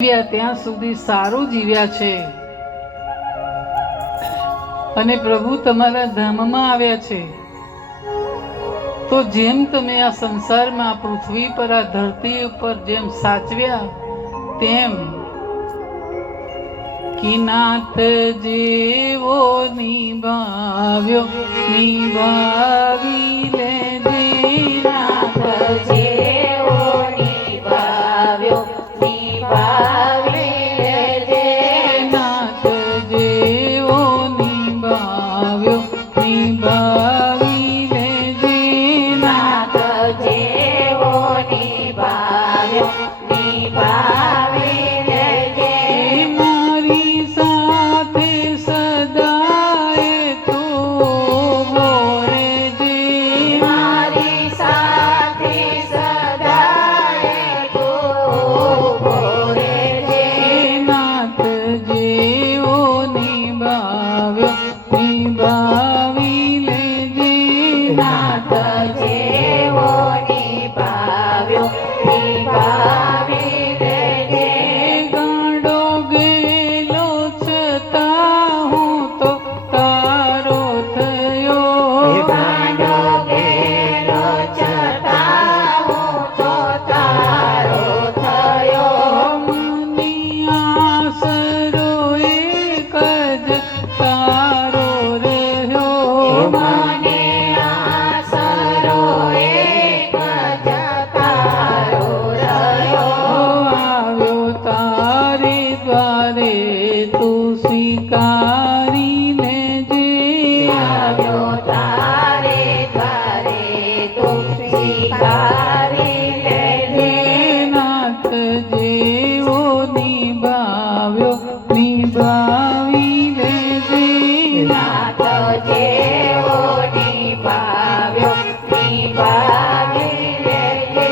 ત્યાં સુધી સારું જીવ્યા છે અને પ્રભુ તમારા ધામમાં આવ્યા છે, તો જેમ તમે આ સંસારમાં પૃથ્વી પર આ ધરતી ઉપર જેમ સાચવ્યા તેમ કિનાથ જેવો નિભાવ્યો નિભાવી લેજે નાથ જેવો નિભાવ્યો નિભાવી લેજે નાથ જેવો નિભાવ્યો નિભાવી લેજે નાથ જેવો નિભાવ્યો નિભાવી લેજે મારી સાથે સદાય તું રહેજે મારી સાથે સદાય તું રહેજે નાથ જેવો નિભાવ્યો નિભાવી લેજે નાથ જેવો નિભાવ્યો નિભાવી લેજે ગાંડો ગેલો છતાં હું તો તારો થયો ગાંડો ગેલો છતાં હું તો તારો થયો મની આસરો એક જ તારો રહ્યો મને આસરો એક જ તારો રહ્યો આવ્યો તારે દ્વારે તું સ્વીકારી લેજે આવ્યો તારે દ્વારે તું સ્વીકારી લેજે નાથ જેવો નિભાવ્યો નિભાવી લેજે નાથ જેવો નિભાવ્યો નિભાવી લેજે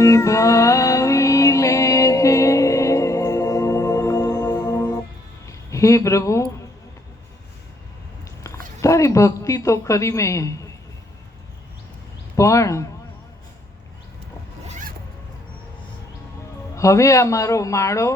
નિભાવી લેજે. હે પ્રભુ, તારી ભક્તિ તો કરી મેં, પણ હવે આ મારો માળો